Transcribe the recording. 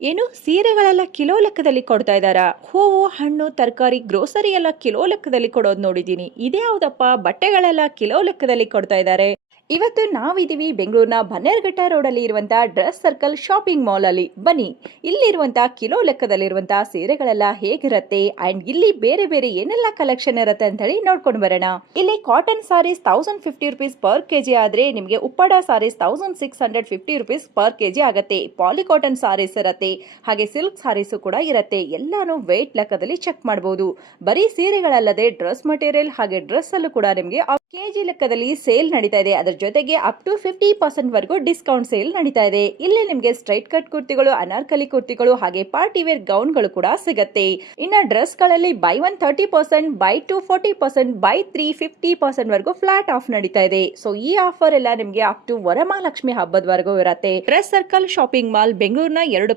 ಏನು ಸೀರೆಗಳೆಲ್ಲ ಕಿಲೋ ಲೆಕ್ಕದಲ್ಲಿ ಕೊಡ್ತಾ ಇದ್ದಾರಾ? ಹೂವು, ಹಣ್ಣು, ತರಕಾರಿ, ಗ್ರೋಸರಿ ಎಲ್ಲ ಕಿಲೋ ಲೆಕ್ಕದಲ್ಲಿ ಕೊಡೋದು ನೋಡಿದ್ದೀನಿ. ಇದ್ಯಾವುದಪ್ಪ ಬಟ್ಟೆಗಳೆಲ್ಲ ಕಿಲೋ ಲೆಕ್ಕದಲ್ಲಿ ಕೊಡ್ತಾ ಇದ್ದಾರೆ? ಇವತ್ತು ನಾವಿದೀವಿ ಬೆಂಗಳೂರಿನ ಬನ್ನೇರುಘಟ್ಟ ರೋಡಲ್ಲಿ ಇರುವಂತಹ ಡ್ರೆಸ್ ಸರ್ಕಲ್ ಶಾಪಿಂಗ್ ಮಾಲ್ ಅಲ್ಲಿ. ಬನ್ನಿ, ಇಲ್ಲಿರುವಂತಹ ಕಿಲೋ ಲೆಕ್ಕದಲ್ಲಿರುವಂತಹ ಸೀರೆಗಳೆಲ್ಲ ಹೇಗಿರತ್ತೆ ಅಂಡ್ ಇಲ್ಲಿ ಬೇರೆ ಬೇರೆ ಏನೆಲ್ಲ ಕಲೆಕ್ಷನ್ ಇರುತ್ತೆ ಅಂತ ಹೇಳಿ ನೋಡ್ಕೊಂಡು ಬರೋಣ. ಇಲ್ಲಿ cotton saris 1050 rupees per KG ಆದ್ರೆ ನಿಮಗೆ Uppada saris 1650 rupees per KG ಆಗತ್ತೆ. ಪಾಲಿ ಕಾಟನ್ ಸಾರೀಸ್ ಇರತ್ತೆ, ಹಾಗೆ ಸಿಲ್ಕ್ ಸಾರೀಸ್ ಕೂಡ ಇರತ್ತೆ. ಎಲ್ಲಾನು ವೇಟ್ ಲೆಕ್ಕದಲ್ಲಿ ಚೆಕ್ ಮಾಡಬಹುದು. ಬರೀ ಸೀರೆಗಳಲ್ಲದೆ ಡ್ರೆಸ್ ಮಟೀರಿಯಲ್ ಹಾಗೆ ಡ್ರೆಸ್ ಅಲ್ಲೂ ಕೂಡ ನಿಮಗೆ ಕೆಜಿ ಲೆಕ್ಕದಲ್ಲಿ ಸೇಲ್ ನಡೀತಾ ಇದೆ. ಅದರ ಜೊತೆಗೆ ಅಪ್ ಟು 50% ವರೆಗೂ ಡಿಸ್ಕೌಂಟ್ ಸೇಲ್ ನಡೀತಾ ಇದೆ. ಇಲ್ಲಿ ನಿಮಗೆ ಸ್ಟ್ರೈಟ್ ಕಟ್ ಕುರ್ತಿಗಳು, ಅನಾರ್ಕಲಿ ಕುರ್ತಿಗಳು ಹಾಗೆ ಪಾರ್ಟಿ ವೇರ್ ಗೌನ್ಗಳು ಕೂಡ ಸಿಗತ್ತೆ. ಇನ್ನ ಡ್ರೆಸ್ ಗಳಲ್ಲಿ ಬೈ 1 30%, ಬೈ 2 40%, ಬೈ 3 50% ವರೆಗೂ ಫ್ಲಾಟ್ ಆಫ್ ನಡೀತಾ ಇದೆ. ಸೊ ಈ ಆಫರ್ ಎಲ್ಲ ನಿಮಗೆ ಅಪ್ ಟು ವರಮಹಾಲಕ್ಷ್ಮಿ ಹಬ್ಬದವರೆಗೂ ಇರತ್ತೆ. ಡ್ರೆಸ್ ಸರ್ಕಲ್ ಶಾಪಿಂಗ್ ಮಾಲ್ ಬೆಂಗಳೂರಿನ 2